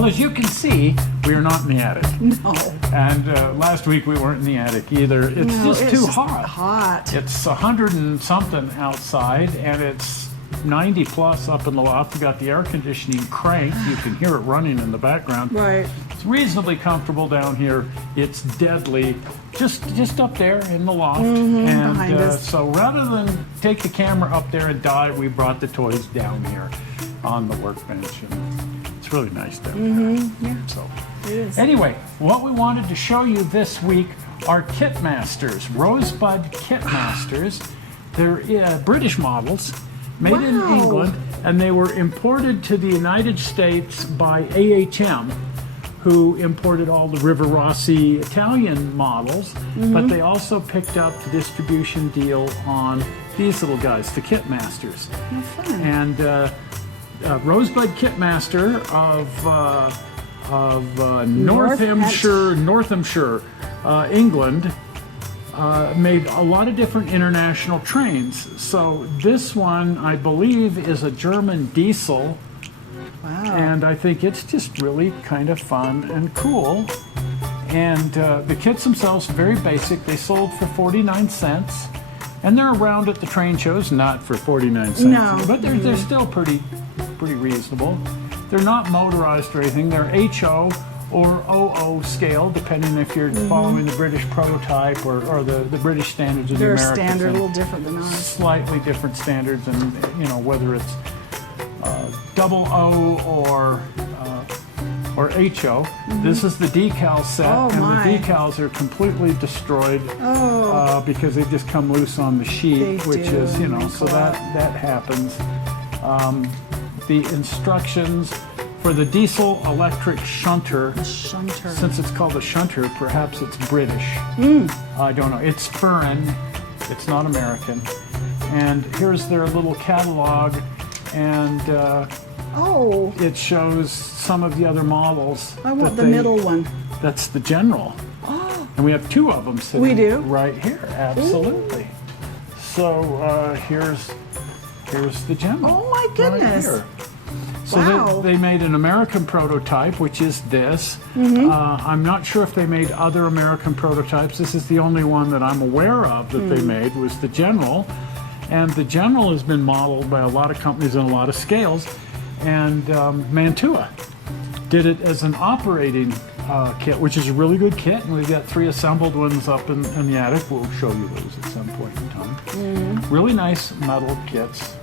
Well, as you can see, we are not in the attic. No. And last week we weren't in the attic either. It's just too hot. Hot. It's 100 and something outside, and it's 90 plus up in the loft. We got the air conditioning cranked. You can hear it running in the background. Right. It's reasonably comfortable down here. It's deadly just up there in the loft. And behind us. so rather than take the camera up there and die, we brought the toys down here on the workbench. And it's really nice down there. Yeah. So It is. anyway, what we wanted to show you this week are Kitmasters, Rosebud Kitmasters. They're British models made in England, and they were imported to the United States by AHM, who imported all the River Rossi Italian models, but they also picked up the distribution deal on these little guys, the Kitmasters. Oh, fun. And Rosebud Kitmaster of Northamptonshire, England, made a lot of different international trains. So this one, I believe, is a German diesel. Wow. And I think it's just really kind of fun and cool. And the kits themselves, very basic. They sold for 49 cents. And they're around at the train shows, not for 49 cents. No. But they're still pretty reasonable. They're not motorized or anything. They're HO or OO scale, depending if you're following the British prototype or the British standards or the They're American standard, a standards. little different than ours. Slightly different standards, and whether it's double O or HO. This is the decal set, and my. the decals are completely destroyed because they just come loose on the sheet, They which do. is, so that happens. The instructions for the diesel electric shunter, Shunter. since it's called a shunter, perhaps it's British. I don't know. It's foreign. It's not American. And here's their little catalog, and it shows some of the other models. I want the middle one. That's the General. And we have two of them sitting We do? right here. Absolutely. So here's the General. Oh my goodness. Right here. So Wow. they made an American prototype, which is this. I'm not sure if they made other American prototypes. This is the only one that I'm aware of that they made, was the General. And the General has been modeled by a lot of companies on a lot of scales. And Mantua did it as an operating kit, which is a really good kit. And we've got 3 assembled ones up in the attic. We'll show you those at some point in time. Really nice metal kits.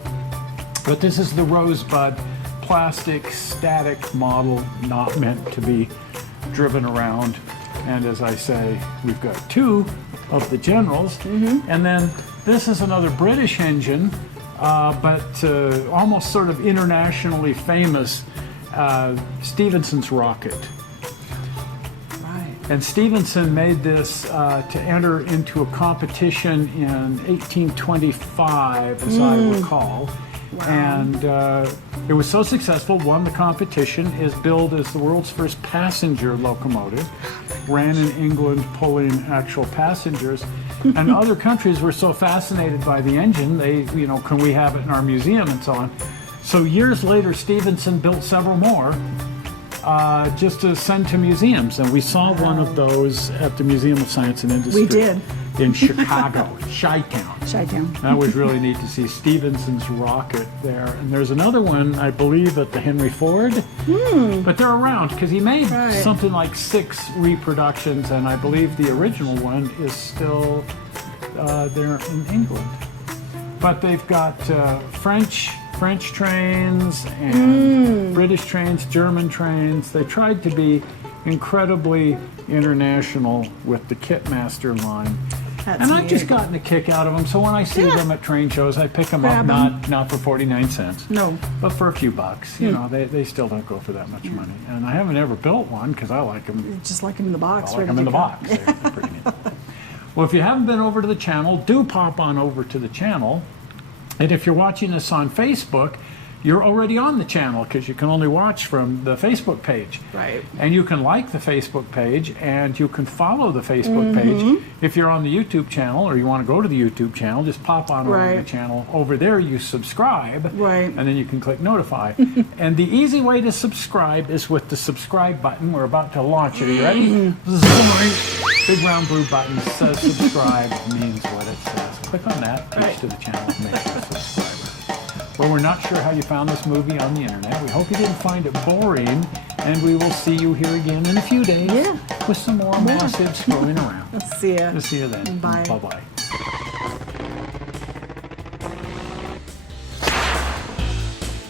But this is the Rosebud plastic static model, not meant to be driven around. And as I say, we've got 2 of the Generals. And then this is another British engine, but almost sort of internationally famous, Stephenson's rocket. Right. And Stephenson made this to enter into a competition in 1825, as I recall. Wow. And it was so successful, won the competition, is billed as the world's first passenger locomotive, ran in England pulling actual passengers. And other countries were so fascinated by the engine, they, can we have it in our museum and so on. So years later, Stephenson built several more just to send to museums. And we saw one of those at the Museum of Science and Industry. We did. In Chicago, Chi-Town. Chi-Town. That was really neat to see Stephenson's rocket there. And there's another one, I believe, at the Henry Ford. But they're around because he made something like 6 reproductions, and I believe the original one is still there in England. But they've got French trains and British trains, German trains. They tried to be incredibly international with the Kitmaster line. And I've just gotten a kick out of them, so when I see them at train shows, I pick them up, not for 49 cents, No. but for a few bucks. They still don't go for that much money. And I haven't ever built one because I like them. Just like them in the box. I like ready them in to the go. box. They're pretty neat. Well, if you haven't been over to the channel, do pop on over to the channel. And if you're watching this on Facebook, you're already on the channel because you can only watch from the Facebook page. Right. And you can like the Facebook page and you can follow the Facebook page. If you're on the YouTube channel or you want to go to the YouTube channel, just pop on over to the Right. channel. Over there you subscribe. Right. And then you can click notify. And the easy way to subscribe is with the subscribe button. We're about to launch it. Are you ready? Zoom. Big round blue button says subscribe, means what it says. Click on that, reach to the channel, make you a subscriber. Well, we're not sure how you found this movie on the internet. We hope you didn't find it boring, and we will see you here again in a few days with some more massive scrolling around. See ya. We'll see you then. Bye. Bye-bye.